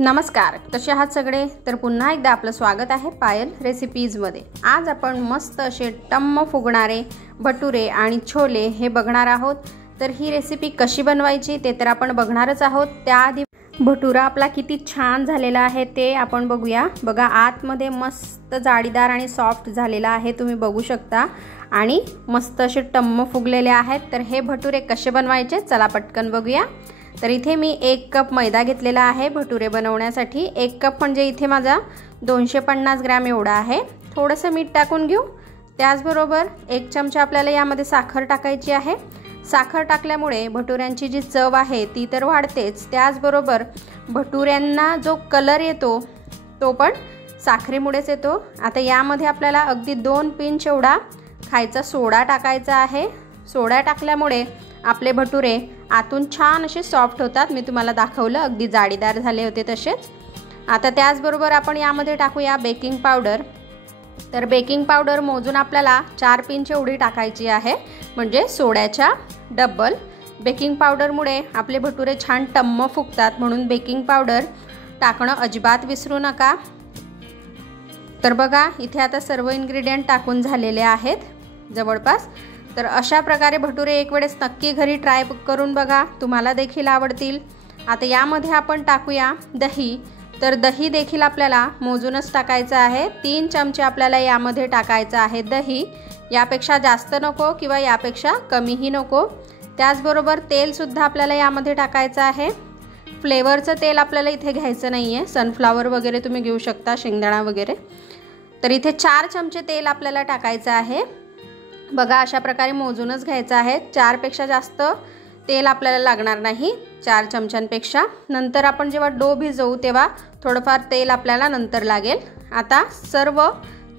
नमस्कार, कसे आहात सगळे? तर पुन्हा एकदा आपलं स्वागत आहे पायल रेसिपीजमध्ये। आज आपण मस्त असे टम्म फुगणारे भटुरे आणि छोले हे बघणार आहोत। तर ही रेसिपी कशी बनवायची ते तर आपण बघणारच आहोत। त्याआधी भटुरा आपला किती छान झालेला आहे ते आपण बघूया। बघा, आतमध्ये मस्त जाळीदार आणि सॉफ्ट झालेला आहे, तुम्ही बघू शकता, आणि मस्त असे टम्म फुगलेले आहेत। तर हे भटुरे कसे बनवायचे चला पटकन बघूया। तर इथे मी 1 कप मैदा घेतलेला आहे भटुरे बनवण्यासाठी। 1 कप म्हणजे इथे माझा 250 ग्रॅम एवढा आहे। थोडंसं मीठ टाकून घेऊ। त्याचबरोबर 1 चमचा आपल्याला यामध्ये साखर टाकायची आहे। साखर टाकल्यामुळे भटुऱ्यांची जी चव आहे ती तर वाढतेच, त्याचबरोबर भटुऱ्यांना जो कलर येतो तो पण साखरेमुळेच येतो। आता यामध्ये आपल्याला अगदी 2 पिंच एवढा खायचा सोडा टाकायचा आहे। सोडा टाकल्यामुळे आपले भटुरे आतून छान असे सॉफ्ट होतात। मी तुम्हाला दाखवलं, अगदी जाळीदार झाले होते तसेच। आता त्याचबरोबर आपण यामध्ये टाकूया बेकिंग पावडर। तर बेकिंग पावडर मोजून आपल्याला 4 पिंच एवढी टाकायची आहे, म्हणजे सोड्याच्या डबल। बेकिंग पावडरमुळे आपले भटुरे छान टम्म फुगतात, म्हणून बेकिंग पावडर टाकणं अजिबात विसरू नका। तर बघा, इथे आता सर्व इन्ग्रेडियंट टाकून झालेले आहेत जवळपास। तर अशा प्रकारे भटुरे एक वेळेस नक्की घरी ट्राय करून बघा, तुम्हाला देखील आवडतील। आता यामध्ये आपण टाकूया दही। तर दही देखील आपल्याला मोजूनच टाकायचं आहे। 3 चमचे आपल्याला यामध्ये टाकायचं आहे दही। यापेक्षा जास्त नको किंवा यापेक्षा कमीही नको। त्याचबरोबर तेलसुद्धा आपल्याला यामध्ये टाकायचं आहे। फ्लेवरचं तेल आपल्याला इथे घ्यायचं नाही आहे, सनफ्लावर वगैरे तुम्ही घेऊ शकता, शेंगदाणा वगैरे। तर इथे 4 चमचे तेल आपल्याला टाकायचं आहे। बघा, अशा प्रकारे मोजूनच घ्यायचं आहे। 4 पेक्षा जास्त तेल आपल्याला लागणार नाही, 4 चमच्यांपेक्षा। नंतर आपण जेव्हा डो भिजवू तेव्हा थोडंफार तेल आपल्याला नंतर लागेल। आता सर्व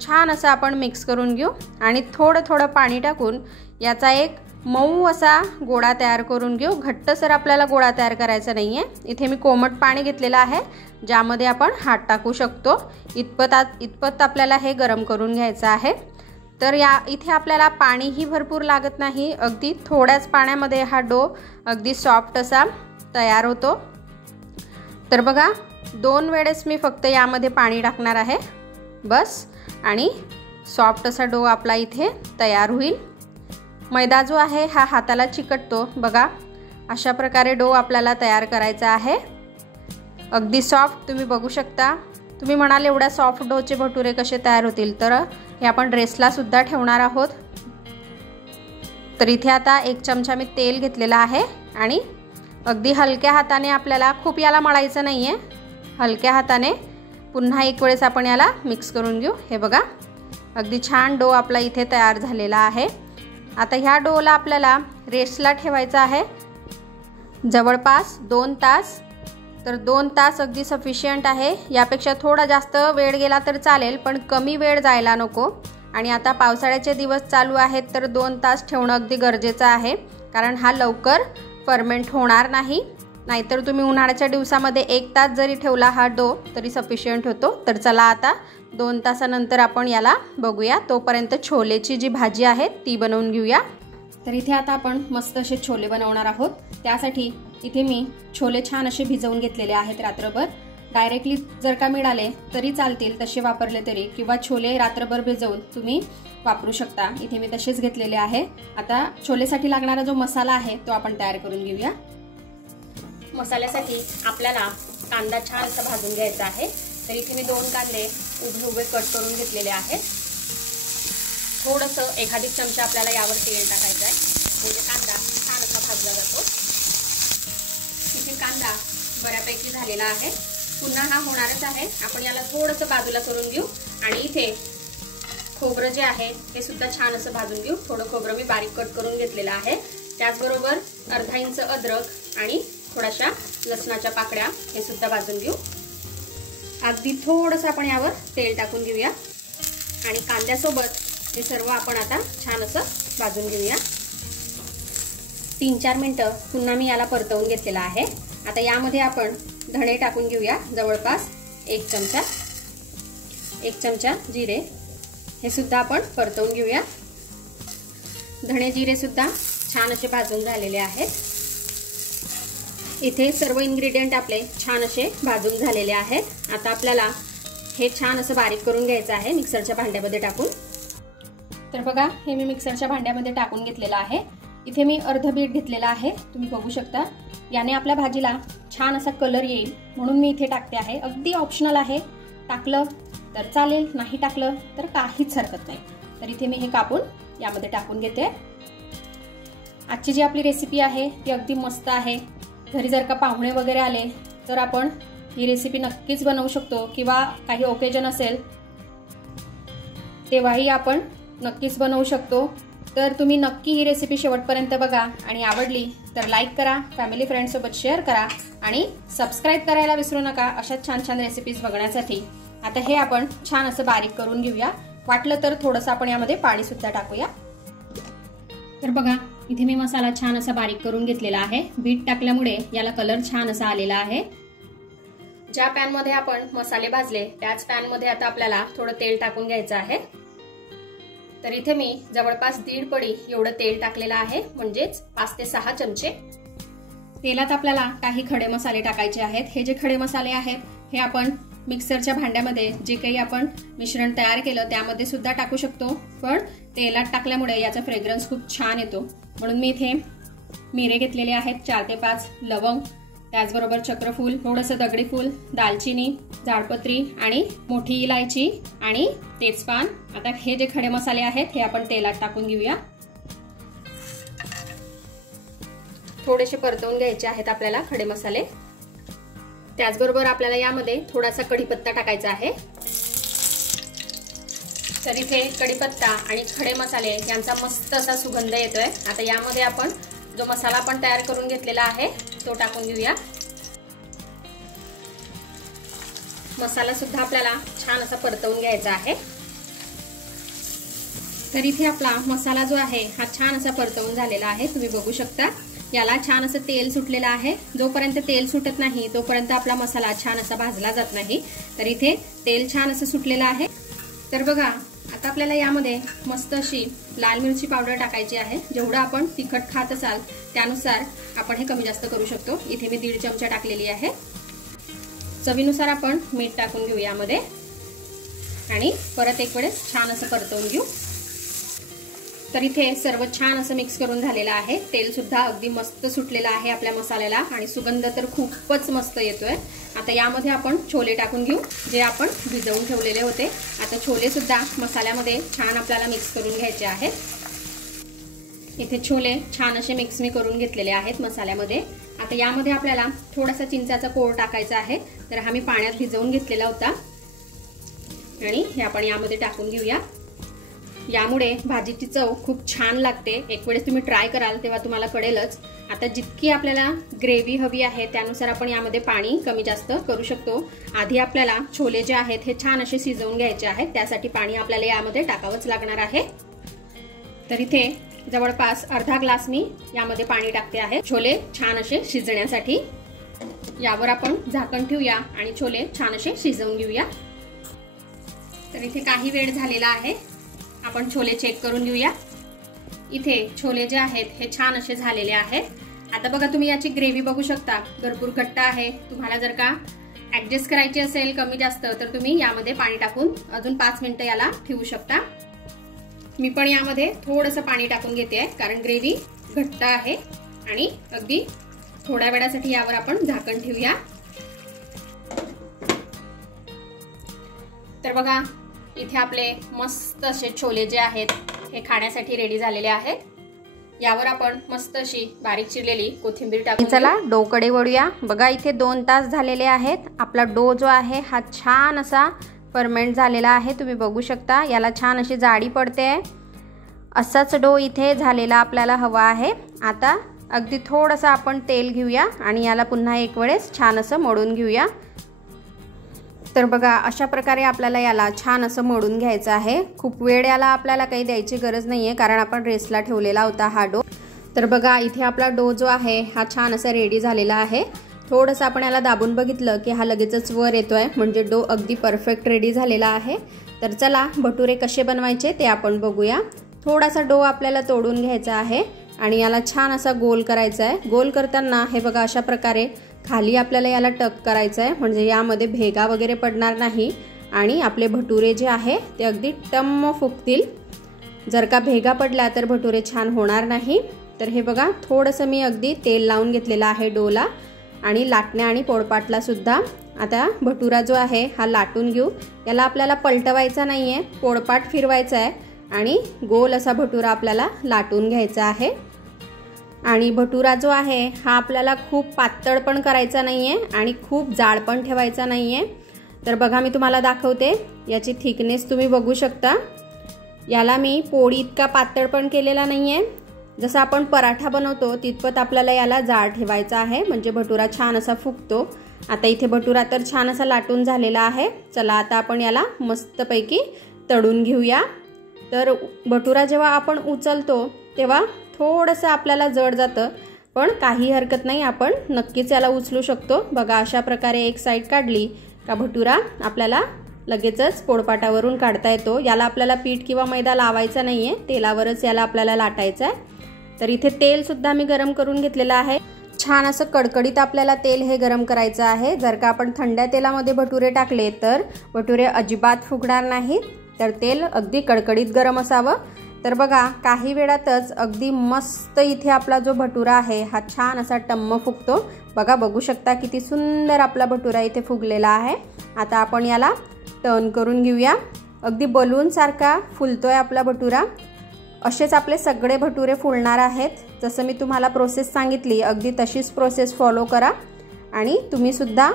छान असं आपण मिक्स करून घेऊ आणि थोडं थोडं पाणी टाकून याचा एक मऊ असा गोळा तयार करून घेऊ। घट्टसर आपल्याला गोळा तयार करायचा नाही आहे। इथे मी कोमट पाणी घेतलेलं आहे, ज्यामध्ये आपण हात टाकू शकतो। इतपत आपल्याला हे गरम करून घ्यायचं आहे। तर इथे आपल्याला पाणीही भरपूर लागत नाही, अगदी थोड्याच पाण्यामध्ये हा डो अगदी सॉफ्ट असा तयार होतो। तर बघा, 2 वेळेस मी फक्त यामध्ये पाणी टाकणार आहे बस, आणि सॉफ्ट असा डो आपला इथे तयार होईल। मैदा जो आहे हा हाताला चिकटतो, बघा अशा प्रकारे डो आपल्याला तयार करायचा आहे। अगदी सॉफ्ट तुम्ही बघू शकता। तुम्ही म्हणाल एवढ्या सॉफ्ट डोचे भटुरे कसे तयार होतील, तर हे आपण रेस्टला सुद्धा ठेवणार आहोत। तर इथे आता 1 चमचा मी तेल घेतलेला आहे आणि अगदी हलक्या हाताने आपल्याला, खूप याला मळायचं नाही आहे, हलक्या हाताने पुन्हा एक वेळेस आपण याला मिक्स करून घेऊ। हे बघा, अगदी छान डो आपला इथे तयार झालेला आहे। आता ह्या डोला आपल्याला रेस्टला ठेवायचं आहे जवळपास 2 तास। तर 2 तास अगदी सफिशियंट आहे। यापेक्षा थोडा जास्त वेळ गेला तर चालेल, पण कमी वेळ जायला नको। आणि आता पावसाळ्याचे दिवस चालू आहेत, तर 2 तास ठेवणं अगदी गरजेचं आहे, कारण हा लवकर फर्मेंट होणार नाही। नाहीतर तुम्ही उन्हाळ्याच्या दिवसामध्ये 1 तास जरी ठेवला हा डो तरी सफिशियंट होतो। तर चला आता 2 तासानंतर आपण याला बघूया। तोपर्यंत छोलेची जी भाजी आहे ती बनवून घेऊया। तर इथे आता आपण मस्त असे छोले बनवणार आहोत। त्यासाठी इथे मी छोले छान असे भिजवून घेतलेले आहेत रात्रभर। डायरेक्टली जर का मिळाले तरी चालतील, तसे वापरले तरी, किंवा छोले रात्रभर भिजवून तुम्ही वापरू शकता। इथे मी तसेच घेतलेले आहे। आता छोलेसाठी लागणारा जो मसाला आहे तो आपण तयार करून घेऊया। मसाल्यासाठी आपल्याला कांदा छान असा भाजून घ्यायचा आहे। तर इथे मी 2 कांदे उभे उभे कट करून घेतलेले आहेत। थोडंसं 1 चमचा आपल्याला यावर तेल टाकायचं आहे, म्हणजे कांदा छान असा भाजला जातो। इथे कांदा बऱ्यापैकी झालेला आहे, पुन्हा हा होणारच आहे। आपण याला थोडंसं बाजूला करून घेऊ आणि इथे खोबरं जे आहे हे सुद्धा छान असं भाजून घेऊ। थोडं खोबरं मी बारीक कट करून घेतलेलं आहे। त्याचबरोबर अर्धा इंच अद्रक आणि थोड्याशा लसणाच्या पाकळ्या हे सुद्धा भाजून घेऊ। अगदी थोडंसं आपण यावर तेल टाकून घेऊया आणि कांद्यासोबत हे सर्व आपण आता छान असं भाजून घेऊया। 3-4 मिनिटं पुन्हा मी याला परतवून घेतलेला आहे। आता यामध्ये आपण धणे टाकून घेऊया, जवळपास 1 चमचा। 1 चमचा जिरे हे सुद्धा आपण परतवून घेऊया। धणे जिरे सुद्धा छान असे भाजून झालेले आहेत। इथे सर्व इन्ग्रेडियंट आपले छान असे भाजून झालेले आहेत। आता आपल्याला हे छान असं बारीक करून घ्यायचं आहे मिक्सरच्या भांड्यामध्ये टाकून। तर बघा हे मी मिक्सरच्या भांड्यामध्ये टाकून घेतलेलं आहे। इथे मी अर्ध बीट घेतलेला आहे, तुम्ही बघू शकता। याने आपल्या भाजीला छान असा कलर येईल म्हणून मी इथे टाकते आहे। अगदी ऑप्शनल आहे, टाकलं तर चालेल, नाही टाकलं तर काहीच हरकत नाही। तर इथे मी हे कापून यामध्ये टाकून घेते। आजची जी आपली रेसिपी आहे ती अगदी मस्त आहे। घरी जर का पाहुणे वगैरे आले तर आपण ही रेसिपी नक्कीच बनवू शकतो, किंवा काही ओकेजन असेल तेव्हाही आपण नक्कीच बनवू शकतो। तर तुम्ही नक्की ही रेसिपी शेवटपर्यंत बघा आणि आवडली तर लाईक करा, फॅमिली फ्रेंड सोबत शेअर करा आणि सबस्क्राइब करायला विसरू नका अशा छान छान रेसिपीज बघण्यासाठी। आता हे आपण छान असं बारीक करून घेऊया। वाटलं तर थोडंसं आपण यामध्ये पाणी सुद्धा टाकूया। तर बघा इथे मी मसाला छान असा बारीक करून घेतलेला आहे। बीट टाकल्यामुळे याला कलर छान असा आलेला आहे। ज्या पॅन मध्ये आपण मसाले भाजले त्याच पॅन मध्ये आता आपल्याला थोडं तेल टाकून घ्यायचं आहे। तर इथे मी जवळपास 1.5 पडी एवढं तेल टाकलेलं आहे, म्हणजेच 5 ते 6 चमचे। तेलात आपल्याला काही खडे मसाले टाकायचे आहेत। हे जे खडे मसाले आहेत हे आपण मिक्सरच्या भांड्यामध्ये जे काही आपण मिश्रण तयार केलं त्यामध्ये सुद्धा टाकू शकतो, पण तेलात टाकल्यामुळे याचा फ्रेग्रन्स खूप छान येतो म्हणून मी इथे मिरे घेतलेले आहेत 4 ते 5, लवंग, त्याचबरोबर चक्रफूल, थोडंसं दगडी फूल, दालचिनी, जाडपत्री आणि मोठी इलायची आणि तेजपान। आता हे जे खडे मसाले आहेत हे आपण तेलात टाकून घेऊया। थोडेसे परतवून घ्यायचे आहेत आपल्याला खडे मसाले। त्याचबरोबर आपल्याला यामध्ये थोडासा कढीपत्ता टाकायचा आहे। तर इथे कढीपत्ता आणि खडे मसाले यांचा मस्त असा सुगंध येतोय। आता यामध्ये आपण जो मसाला आपण तयार करून घेतलेला आहे तो टाकून घेऊया। मसाला सुद्धा आपल्याला छान असा परतवून घ्यायचा आहे। तर इथे आपला मसाला जो आहे हा छान असा परतवून झालेला आहे, तुम्ही बघू शकता। याला छान असं तेल सुटलेलं आहे। जोपर्यंत तेल सुटत नाही तोपर्यंत आपला मसाला छान असा भाजला जात नाही। तर इथे तेल छान असं सुटलेलं आहे। तर बघा आता आपल्याला यामध्ये मस्त अशी लाल मिरची पावडर टाकायची आहे। जेवढं आपण तिखट खात असाल त्यानुसार आपण हे कमी जास्त करू शकतो। इथे मी 1.5 चमचा टाकलेली आहे। चवीनुसार आपण मीठ टाकून घेऊ यामध्ये आणि परत एक वेळेस छान असं परतवून घेऊ। तर इथे सर्व छान असं मिक्स करून झालेलं आहे। तेल सुद्धा अगदी मस्त सुटलेलं आहे आपल्या मसाल्याला आणि सुगंध तर खूपच मस्त येतोय। आता यामध्ये आपण छोले टाकून घेऊ जे आपण भिजवून ठेवलेले होते। आता छोले सुद्धा मसाल्यामध्ये छान आपल्याला मिक्स करून घ्यायचे आहेत। इथे छोले छान असे मिक्स मी करून घेतलेले आहेत मसाल्यामध्ये। आता यामध्ये आपल्याला थोडासा चिंचाचा कोळ टाकायचा आहे। तर हा मी पाण्यात भिजवून घेतलेला होता आणि हे आपण यामध्ये टाकून घेऊया। यामुळे भाजीची चव खूप छान लागते। एक वेळेस तुम्ही ट्राय कराल तेव्हा तुम्हाला कळेलच। आता जितकी आपल्याला ग्रेव्ही हवी आहे त्यानुसार आपण यामध्ये पाणी कमी जास्त करू शकतो। आधी आपल्याला छोले जे आहेत हे छान असे शिजवून घ्यायचे आहेत, त्यासाठी पाणी आपल्याला यामध्ये टाकावंच लागणार आहे। तर इथे जवळपास अर्धा ग्लास मी यामध्ये पाणी टाकते आहे छोले छान असे शिजण्यासाठी। यावर आपण झाकण ठेवूया आणि छोले छान असे शिजवून घेऊया। तर इथे काही वेळ झालेला आहे, आपण छोले चेक करून घेऊया। इथे छोले जे आहेत हे छान असे झालेले आहेत। आता बघा तुम्ही याची ग्रेव्ही बघू शकता, भरपूर घट्ट आहे। तुम्हाला जर का ऍडजस्ट करायची असेल कमी जास्त तर तुम्ही यामध्ये पाणी टाकून अजून 5 मिनिटं याला ठेवू शकता। मी पण यामध्ये थोडंसं पाणी टाकून घेते कारण ग्रेव्ही घट्ट आहे आणि अगदी थोड्या वेळासाठी यावर आपण झाकण ठेवूया। तर बघा इथे आपले मस्त असे छोले जे आहेत हे खाण्यासाठी रेडी झालेले आहेत। यावर आपण मस्त अशी बारीक चिरलेली कोथिंबीर टाकून चला डोकडे वळूया। बघा इथे 2 तास झालेले आहेत। आपला डो जो आहे हा छान असा फर्मेंट झालेला आहे, तुम्ही बघू शकता। याला छान अशी जाडी पडते। असाच डो इथे झालेला आपल्याला हवा आहे। आता अगदी थोडंसं आपण तेल घेऊया आणि याला पुन्हा एक वेळेस छान असं मळून घेऊया। तर बघा अशा प्रकारे आपल्याला याला छान असं मळून घ्यायचं आहे। खूप वेळ याला आपल्याला काही द्यायची गरज नाहीये कारण आपण रेस्टला ठेवलेला होता हा डो। तर बघा इथे आपला डो जो आहे हा छान असा रेडी झालेला आहे। थोडंसं आपण याला दाबून बघितलं की हा लगेचच वर येतोय, म्हणजे डो अगदी परफेक्ट रेडी झालेला आहे। तर चला भटुरे कसे बनवायचे ते आपण बघूया। थोडासा डो आपल्याला तोडून घ्यायचा आहे। आणि याला छान असा गोल करायचा आहे। गोल करताना हे बघा अशा प्रकारे खाली आपल्याला याला टक करायचं आहे, म्हणजे यामध्ये भेगा वगैरे पडणार नाही आणि आपले भटुरे जे आहे ते अगदी टम्म फुगतील। जर का भेगा पडल्या तर भटुरे छान होणार नाही। तर हे बघा थोडंसं मी अगदी तेल लावून घेतलेलं आहे डोला आणि लाटण्या आणि पोळपाटला सुद्धा। आता भटुरा जो आहे हा लाटून घेऊ। याला आपल्याला पलटवायचा नाही आहे, पोळपाट फिरवायचा आहे आणि गोल असा भटुरा आपल्याला लाटून घ्यायचा आहे। आणि भटुरा जो आहे हा आपल्याला खूप पातळ पण करायचा नाही आहे आणि खूप जाड पण ठेवायचा नाही आहे। तर बघा मी तुम्हाला दाखवते, याची थिकनेस तुम्ही बघू शकता। याला मी पोळी इतका पातळ पण केलेला नाही आहे, जसं आपण पराठा बनवतो तितपत आपल्याला याला जाड ठेवायचा आहे, म्हणजे भटुरा छान असा फुगतो। आता इथे भटुरा तर छान असा लाटून झालेला आहे। चला आता आपण याला मस्तपैकी तळून घेऊया। तर भटुरा जेव्हा आपण उचलतो तेव्हा थोडंसं आपल्याला जड जातं, पण काही हरकत नाही, आपण नक्कीच याला उचलू शकतो। बघा अशा प्रकारे एक साईड काढली का भटुरा आपल्याला लगेचच पोळपाटावरून काढता येतो। याला आपल्याला पीठ किंवा मैदा लावायचा नाही आहे, तेलावरच याला आपल्याला लाटायचं आहे। तर इथे तेल सुद्धा मी गरम करून घेतलेलं आहे। छान असं कडकडीत आपल्याला तेल हे गरम करायचं आहे। जर का आपण थंड तेलामध्ये भटुरे टाकले तर भटुरे अजिबात फुगणार नाहीत। तर तेल अगदी कडकडीत गरम असावं। तर बघा काही वेळातच अगदी मस्त इथे आपला जो भटुरा आहे हा छान असा टम्म फुगतो। बघा बघू शकता किती सुंदर आपला भटुरा इथे फुगलेला आहे। आता आपण याला टर्न करून घेऊया। अगदी बलून सारखा फुलतोय आपला भटुरा। असेच आपले सगळे भटुरे फुलणार आहेत। जसं मी तुम्हाला प्रोसेस सांगितली अगदी तशीच प्रोसेस फॉलो करा आणि तुम्ही सुद्धा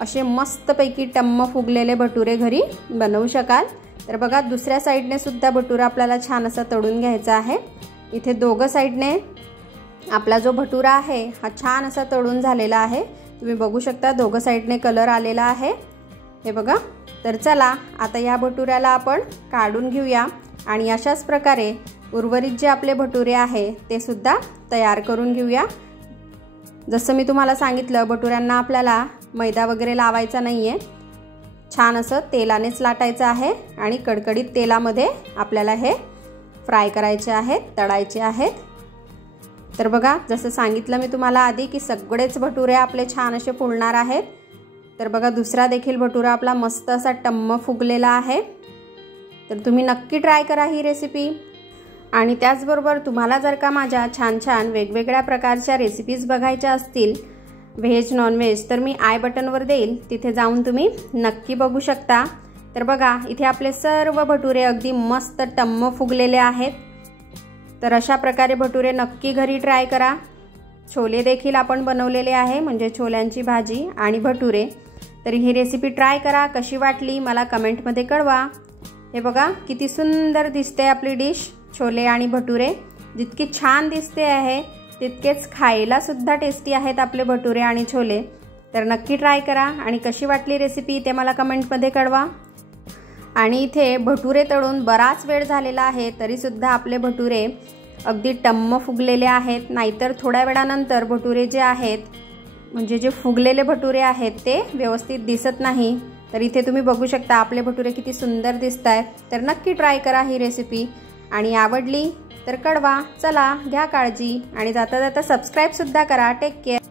असे मस्तपैकी टम्म फुगलेले भटुरे घरी बनवू शकाल। तर बघा दुसऱ्या साईडने सुद्धा भटुरा आपल्याला छान असा तळून घ्यायचा आहे। इथे दोघं साईडने आपला जो भटुरा आहे हा छान असा तळून झालेला आहे। तुम्ही बघू शकता दोघं साईडने कलर आलेला आहे, हे बघा। तर चला आता या भटुऱ्याला आपण काढून घेऊया आणि अशाच प्रकारे उर्वरित जे आपले भटुरे आहे ते सुद्धा तयार करून घेऊया। जसं मी तुम्हाला सांगितलं भटुऱ्यांना आपल्याला मैदा वगैरे लावायचा नाही आहे, छान असं तेलानेच लाटायचं आहे आणि कडकडीत तेलामध्ये आपल्याला हे फ्राय करायचे आहेत, तळायचे आहेत। तर बघा जसं सांगितलं मी तुम्हाला आधी की सगळेच भटुरे आपले छान असे फुलणार आहेत। तर बघा दुसरा देखील भटुरा आपला मस्त असा टम्म फुगलेला आहे। तर तुम्ही नक्की ट्राय करा ही रेसिपी। आणि त्याचबरोबर तुम्हाला जर का माझ्या छान छान वेगवेगळ्या प्रकारच्या रेसिपीज बघायच्या असतील व्हेज नॉनव्हेज, तर मी आय बटनवर देईल, तिथे जाऊन तुम्ही नक्की बघू शकता। तर बघा इथे आपले सर्व भटुरे अगदी मस्त टम्म फुगलेले आहेत। तर अशा प्रकारे भटुरे नक्की घरी ट्राय करा। छोले देखील आपण बनवलेले आहे, म्हणजे छोल्यांची भाजी आणि भटुरे। तर ही रेसिपी ट्राय करा, कशी वाटली मला कमेंटमध्ये कळवा। हे बघा किती सुंदर दिसते आपली डिश छोले आणि भटुरे। जितकी छान दिसते आहे तितकेच खायला सुद्धा टेस्टी आहेत आपले भटुरे आणि छोले। तर नक्की ट्राय करा आणि कशी वाटली रेसिपी ते मला कमेंटमध्ये कळवा। आणि इथे भटुरे तळून बराच वेळ झालेला आहे तरीसुद्धा आपले भटुरे अगदी टम्म फुगलेले आहेत। नाहीतर थोड्या वेळानंतर भटुरे जे आहेत, म्हणजे जे फुगलेले भटुरे आहेत ते व्यवस्थित दिसत नाही। तर इथे तुम्ही बघू शकता आपले भटुरे किती सुंदर दिसत आहेत। तर नक्की ट्राय करा ही रेसिपी आणि आवडली तर कळवा। चला घ्या काळजी आणि जाता जाता सबस्क्राईब सुद्धा करा। Take care.